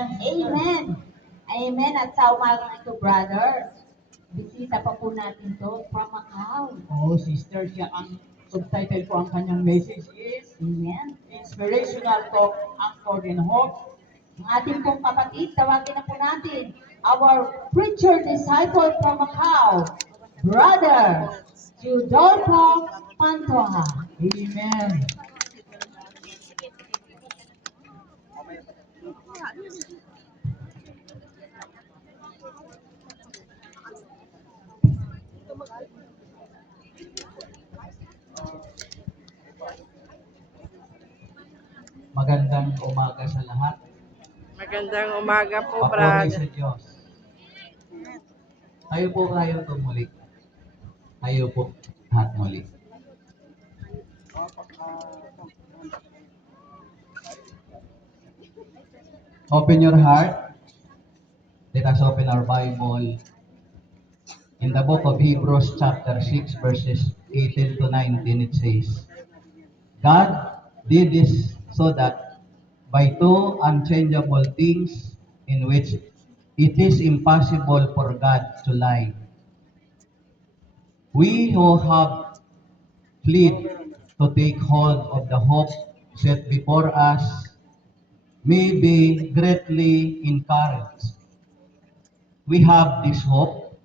Amen. Amen. At sa umagang ito, brother, bisita pa po natin to from Macau. Oh, sister, siya ang subtitle po ang kanyang message is Amen. Inspirational Talk, Anchored in Hope. Ang ating pong kapatid, tawagin na po natin, our preacher disciple from Macau, Brother Judolfo Pantoja. Amen. Magandang umaga sa lahat. Magandang umaga po, Papuri brother. sa Diyos. Tayo po tayo muli. Tayo po lahat muli. Open your heart. Let us open our Bible. In the book of Hebrews chapter 6 verses 18 to 19 it says, God did this so that by two unchangeable things in which it is impossible for God to lie, we who have fled to take hold of the hope set before us may be greatly encouraged. We have this hope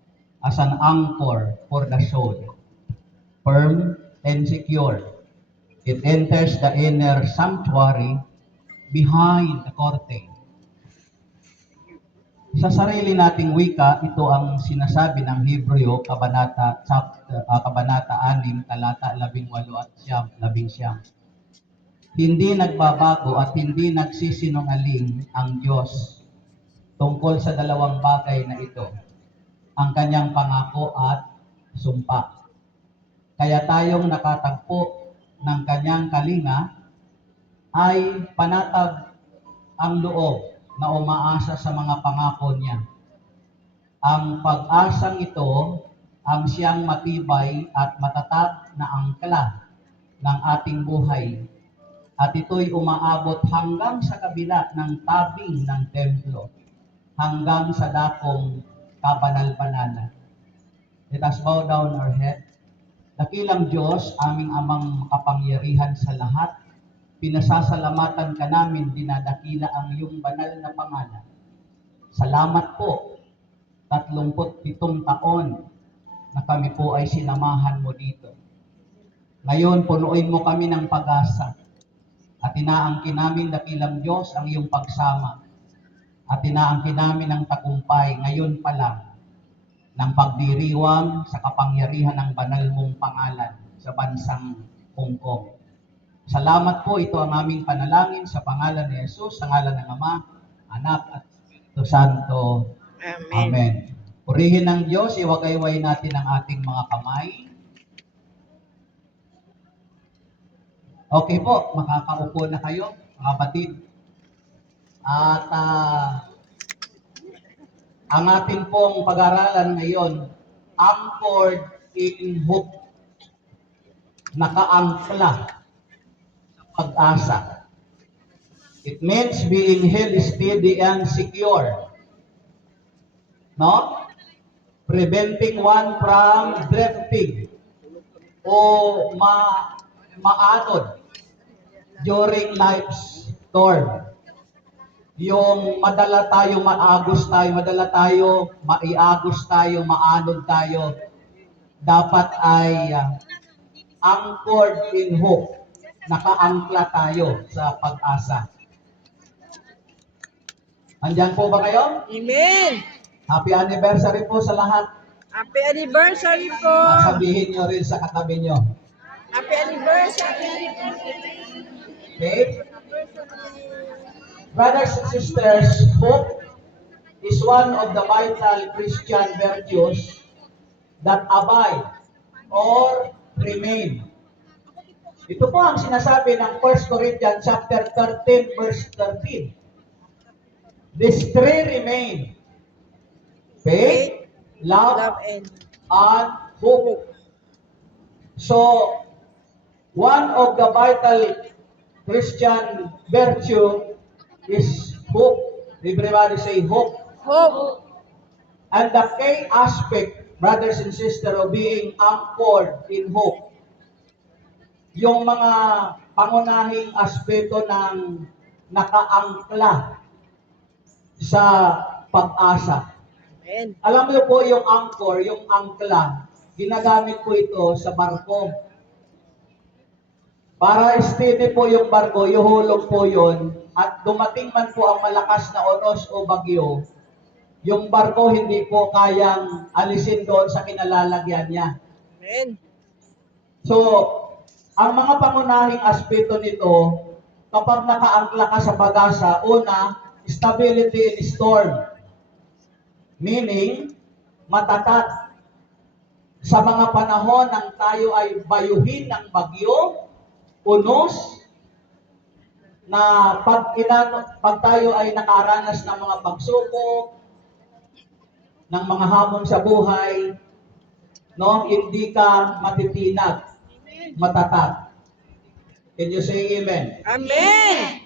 as an anchor for the soul, firm and secure. It enters the inner sanctuary behind the curtain. Sa sarili nating wika, ito ang sinasabi ng Hebreo, Kabanata 6, talata 18 at 19. Hindi nagbabago at hindi nagsisinungaling ang Diyos tungkol sa dalawang bagay na ito, ang kanyang pangako at sumpa. Kaya tayong nakatagpo ng kanyang kalinga ay panatag ang loob na umaasa sa mga pangako niya. Ang pag-asang ito ang siyang matibay at matatag na angkla ng ating buhay. At ito'y umaabot hanggang sa kabila ng tabing ng templo, hanggang sa dakong kabanal-banalan. Let us bow down our head. Dakilang Diyos, aming amang makapangyarihan sa lahat, pinasasalamatan ka namin, dinadakila ang iyong banal na pangalan. Salamat po, 37 taon na kami po ay sinamahan mo dito. Ngayon, punuin mo kami ng pag-asa at inaangkin namin, dakilang Diyos, ang iyong pagsama at inaangkin namin ang tagumpay ngayon pa lang ng pagdiriwang sa kapangyarihan ng banal mong pangalan sa bansang Hong Kong. Salamat po, ito ang aming panalangin sa pangalan ni Jesus, sa ngalan ng Ama, Anak at Espiritu Santo. Amen. Amen. Purihin ng Diyos, iwagayway natin ang ating mga kamay. Okay po, makakaupo na kayo, mga kapatid. At ang ating pong pag-aralan ngayon, anchored in hope, nakaangkla pag-asa. It means being held steady and secure. No? Preventing one from drifting o maanod during life's storm. Yung madala tayo, maagos tayo, madala tayo, maiagos tayo, maanod tayo, dapat ay anchored in hope. Nakaangkla tayo sa pag-asa. Andiyan po ba kayo? Amen. Happy anniversary po sa lahat. Happy anniversary po. At sabihin nyo rin sa katabi nyo. Happy anniversary. Okay? Brothers and sisters, hope is one of the vital Christian virtues that abide or remain. Ito po ang sinasabi ng 1 Corinthians chapter 13 verse 13. These three remain: faith, love, and and hope. So, one of the vital Christian virtue is hope. Everybody say hope. Hope. And the key aspect, brothers and sisters, of being anchored in hope, yung mga pangunahing aspeto ng nakaangkla sa pag-asa. Amen. Alam niyo po yung anchor, yung angkla, ginagamit ko ito sa barko. Para steady po yung barko, ihulog po yun, at dumating man po ang malakas na oros o bagyo, yung barko hindi po kayang alisin doon sa kinalalagyan niya. Amen. So, ang mga pangunahing aspeto nito, kapag nakaangkla ka sa pag-asa, una, stability in storm. Meaning, matatag. Sa mga panahon ng tayo ay bayuhin ng bagyo, unos, na pag tayo ay nakaranas ng mga pagsubok, ng mga hamon sa buhay, no, hindi ka matitinag, matatag. Can you say amen? Amen.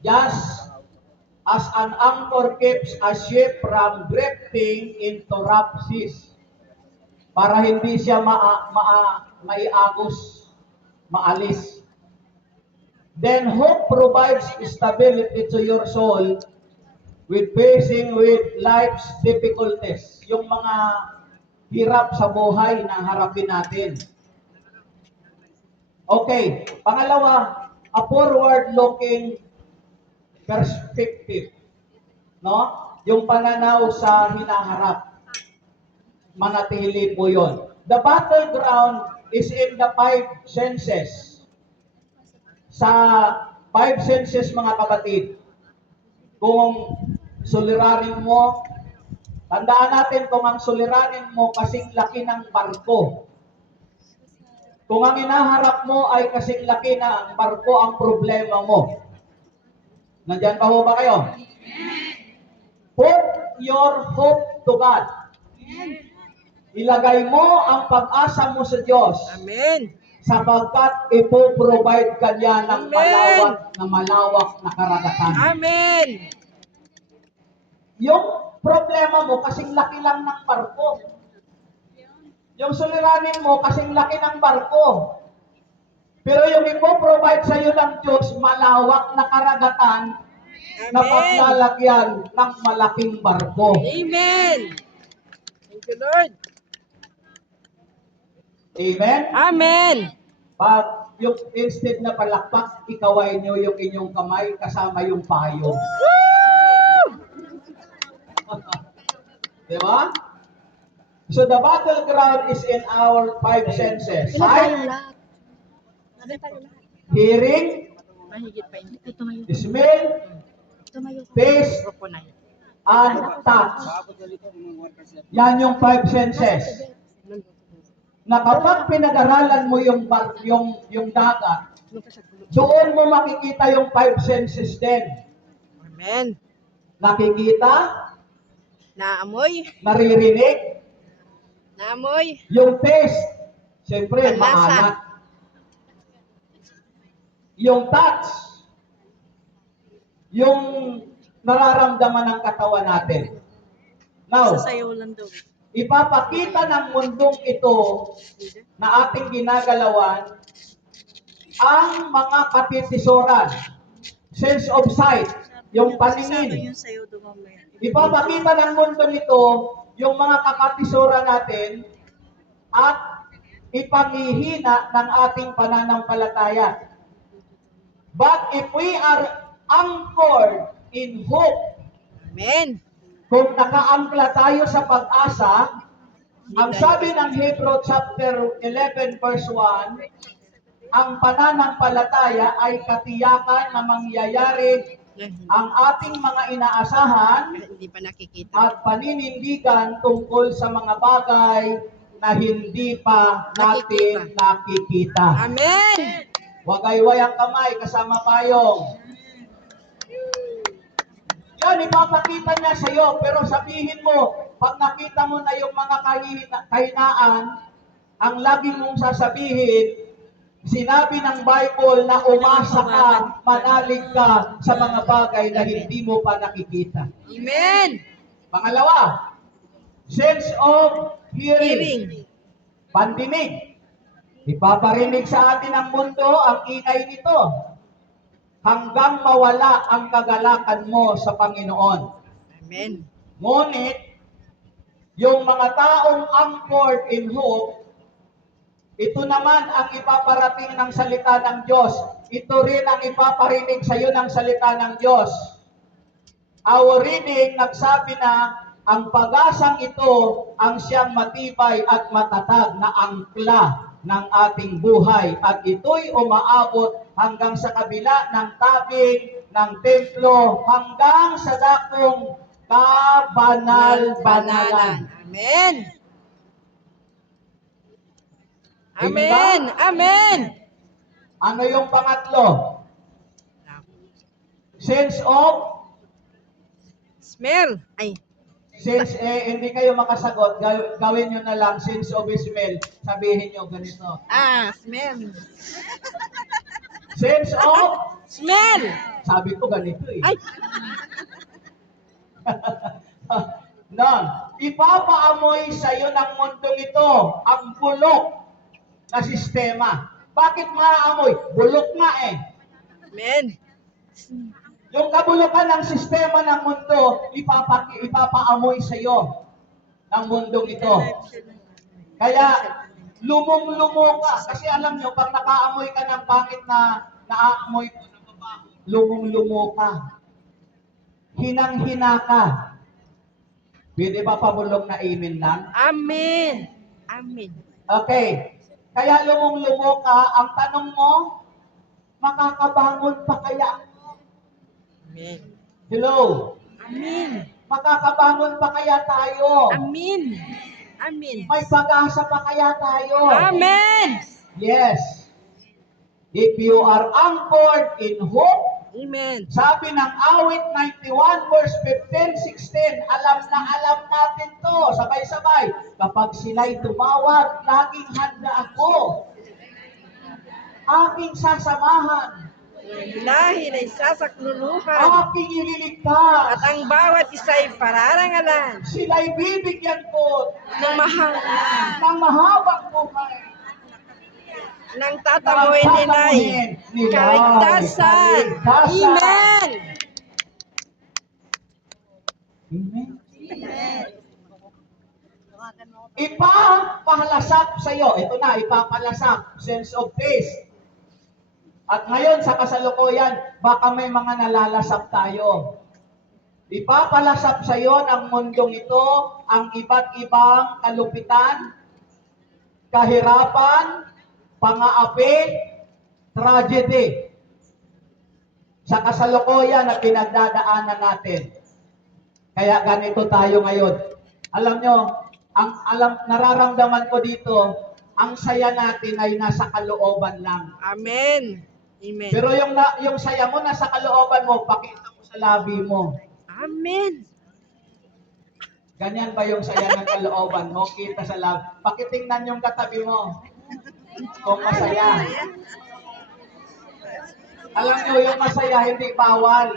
Just as an anchor keeps a ship from drifting into rough seas, para hindi siya maiagos, maalis. Then hope provides stability to your soul with facing with life's difficulties. Yung mga hirap sa buhay na harapin natin. Okay, pangalawa, a forward-looking perspective. No? Yung pananaw sa hinaharap. Manatili po yun. The battleground is in the five senses. Sa five senses, mga kapatid, kung suliranin mo, tandaan natin kung ang suliranin mo kasing laki ng barko. Kung ang inaharap mo ay kasing laki ng barko ang problema mo. Nandyan pa ho ba kayo? Put your hope to God. Ilagay mo ang pag-asa mo sa Diyos. Amen. Sapagkat ipoprovide ka niya ng malawak na karagatan. Amen. Yung problema mo, kasing laki lang ng barko. Yung suliranin mo, kasing laki ng barko. Pero yung ipoprovide sa iyo ng Diyos, malawak na karagatan na Amen. paglalagyan ng malaking barko. Amen. Thank you, Lord. Amen? Amen. Pag yung instead na palakpak, ikaway niyo yung inyong kamay kasama yung payo. Di ba? So the battleground is in our five senses. Sight, hearing, Mahigit pa yun. smell, taste, Opo na yun. and touch. Yan yung five senses. Na kapag pinag-aralan mo yung dagat, doon mo makikita yung five senses din. Amen. Nakikita, Naamoy. naririnig, Naamoy. yung taste, siyempre Ang lasa. maalat. Yung touch, yung nararamdaman ng katawan natin. Now, Sasayaw lang daw. ipapakita ng mundong ito na ating ginagalawan ang mga katitisoran, sense of sight, yung paningin. Ipapakita ng mundong ito yung mga kakatisoran natin at ipangihina ng ating pananampalataya. But if we are anchored in hope, Amen. kung nakaangkla tayo sa pag-asa, ang sabi ng Hebrew chapter 11 verse 1, ang pananampalataya ay katiyakan na mangyayari ang ating mga inaasahan Hindi pa nakikita. at paninindigan tungkol sa mga bagay na hindi pa natin nakikita. Amen. Wagayway ang kamay kasama payong. Yan, ipapakita niya sa iyo, pero sabihin mo, pag nakita mo na yung mga kahinaan, ang lagi mong sasabihin, Sinabi ng Bible na umasa ka, manalig ka sa mga bagay na hindi mo pa nakikita. Amen. Pangalawa, sense of hearing. Hearing. Pandinig. Ipaparinig sa atin ng mundo ang ingay nito hanggang mawala ang kagalakan mo sa Panginoon. Amen. Ngunit, yung mga taong anchored in hope, ito naman ang ipaparating ng salita ng Diyos. Ito rin ang ipaparinig sa iyo ng salita ng Diyos. Our reading nagsabi na ang pag-asang ito ang siyang matibay at matatag na angkla ng ating buhay at ito'y umaabot hanggang sa kabila ng tabing ng templo hanggang sa dakong kabanal-banalan. Amen. Amen. Amen. Ano yung pangatlo? Sense of Smell. Ay. Since hindi kayo makasagot, gawin nyo na lang, sense of smell, sabihin nyo ganito. Smell. Sense of, Smell. sabi ko ganito eh. Ay. Ipapaamoy sa iyo ng mundong ito ang bulok na sistema. Bakit maaamoy? Bulok nga eh. Amen. Yung kabulukan ng sistema ng mundo, ipapaamoy sa iyo ng mundong ito. Kaya, lumong-lumo ka. Kasi alam nyo, pag nakaamoy ka ng pangit na naaamoy ko ng babaho, lumong-lumo ka. Hinang-hina ka. Pwede ba pabulong na amen lang? Amen. Amen. Okay. Kaya lumong-lumo ka, ang tanong mo, makakabangon pa kaya ako? Amen. Hello? Amen. Makakabangon pa kaya tayo? Amen. Amen. May pag-asa pa kaya tayo? Amen. Yes. If you are anchored in hope, Amen. sabi ng awit 91 verse 15-16, alam natin to, sabay-sabay. Kapag sila'y tumawag, laging handa ako. Aking sasamahan. Dahil ay sasakluluhan Aking ililigtas. at ang bawat isa'y pararangalan Sila'y bibigyan ko ng ng mahabang buhay. nang tatamuin nila'y kaligtasan. Amen. Amen. Ipapalasap sa iyo. Ito na, ipapalasap. Sense of taste. At ngayon, sa kasalukuyan, baka may mga nalalasap tayo. Ipapalasap sa iyo ng mundong ito ang iba't ibang kalupitan, kahirapan, pang-aapi, tragedy. Sa kasalukuyan na pinagdadaanan natin. Kaya ganito tayo ngayon. Alam nyo, nararamdaman ko dito, ang saya natin ay nasa kalooban lang. Amen. Amen. Pero yung saya mo nasa kalooban mo, pakita mo sa labi mo. Amen. Ganyan ba yung saya ng kalooban mo? Kita sa labi. Pakitingnan yung katabi mo. Kung masaya. Alam nyo, yung masaya, hindi bawal.